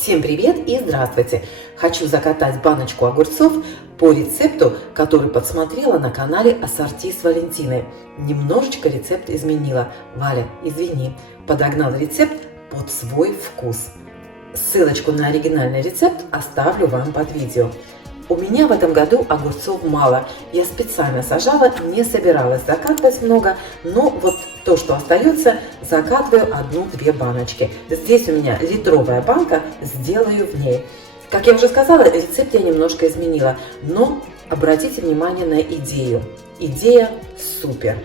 Всем привет и здравствуйте! Хочу закатать баночку огурцов по рецепту, который подсмотрела на канале Ассорти с Валентиной. Немножечко рецепт изменила. Валя, извини, подогнал рецепт под свой вкус. Ссылочку на оригинальный рецепт оставлю вам под видео. У меня в этом году огурцов мало. Я специально сажала, не собиралась закатывать много, но вот то, что остается, закатываю 1-2 баночки. Здесь у меня литровая банка, сделаю в ней. Как я уже сказала, рецепт я немножко изменила, но обратите внимание на идею. Идея супер.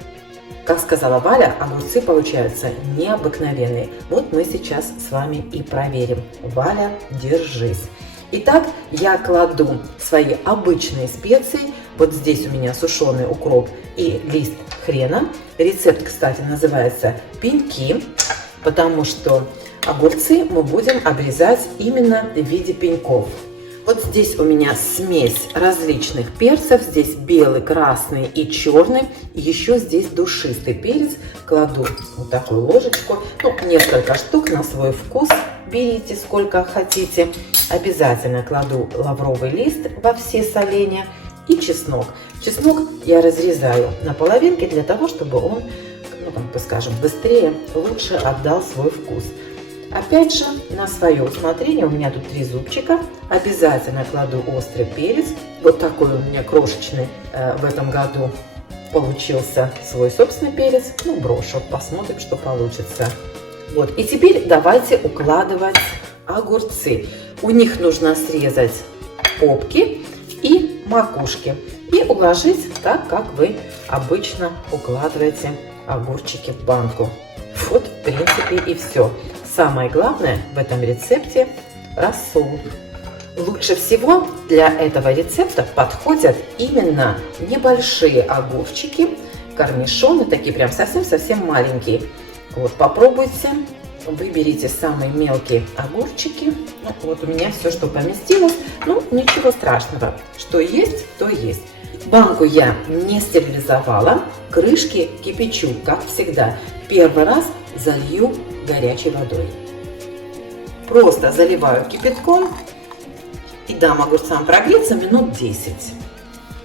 Как сказала Валя, огурцы получаются необыкновенные. Вот мы сейчас с вами и проверим. Валя, держись. Итак, я кладу свои обычные специи. Вот здесь у меня сушеный укроп и лист хрена. Рецепт, кстати, называется пеньки, потому что огурцы мы будем обрезать именно в виде пеньков. Вот здесь у меня смесь различных перцев. Здесь белый, красный и черный. Еще здесь душистый перец. Кладу вот такую ложечку, несколько штук на свой вкус. Берите сколько хотите. Обязательно кладу лавровый лист во все соленья и чеснок. Чеснок я разрезаю на половинки для того, чтобы он, скажем, быстрее, лучше отдал свой вкус. Опять же, на свое усмотрение, у меня тут 3 зубчика. Обязательно кладу острый перец. Вот такой у меня крошечный в этом году получился свой собственный перец. Брошу, посмотрим, что получится. Вот, и теперь давайте укладывать огурцы. У них нужно срезать попки и макушки и уложить так, как вы обычно укладываете огурчики в банку. Вот, в принципе, и все. Самое главное в этом рецепте – рассол. Лучше всего для этого рецепта подходят именно небольшие огурчики, корнишоны, такие прям совсем-совсем маленькие. Вот, попробуйте, выберите самые мелкие огурчики. Вот у меня все, что поместилось. Ничего страшного. Что есть, то есть. Банку я не стерилизовала. Крышки кипячу, как всегда. Первый раз залью горячей водой. Просто заливаю кипятком и дам огурцам прогреться минут 10.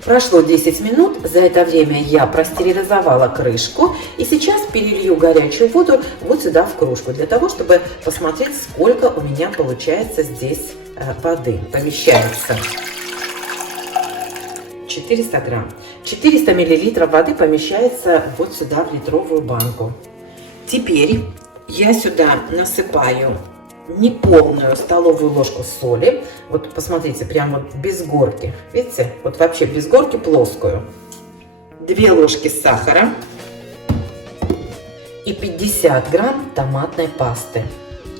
Прошло 10 минут, за это время я простерилизовала крышку и сейчас перелью горячую воду вот сюда в кружку, для того, чтобы посмотреть, сколько у меня получается здесь воды. Помещается 400 грамм. 400 миллилитров воды помещается вот сюда в литровую банку. Теперь я сюда насыпаю неполную столовую ложку соли. Вот посмотрите, прям вот без горки. Видите? Вот вообще без горки, плоскую. 2 ложки сахара и 50 грамм томатной пасты.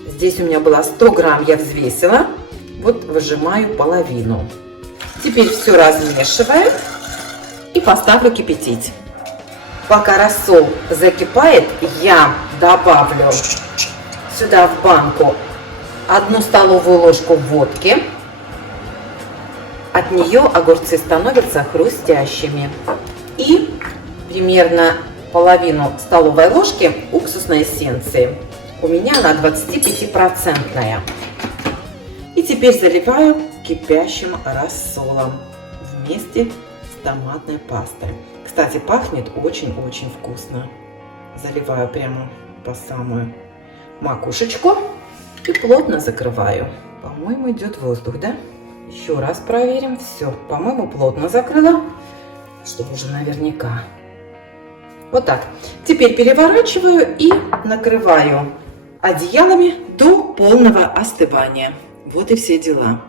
Здесь у меня было 100 грамм, я взвесила. Вот выжимаю половину. Теперь все размешиваю и поставлю кипятить. Пока рассол закипает, я добавлю сюда в банку 1 столовую ложку водки. От нее огурцы становятся хрустящими. И примерно половину столовой ложки уксусной эссенции. У меня она 25%. И теперь заливаю кипящим рассолом вместе с томатной пастой. Кстати, пахнет очень-очень вкусно. Заливаю прямо по самую макушечку. И плотно закрываю. По-моему, идет воздух, да? Еще раз проверим. Все, по-моему, плотно закрыла. Чтобы уже наверняка. Вот так. Теперь переворачиваю и накрываю одеялами до полного остывания. Вот и все дела.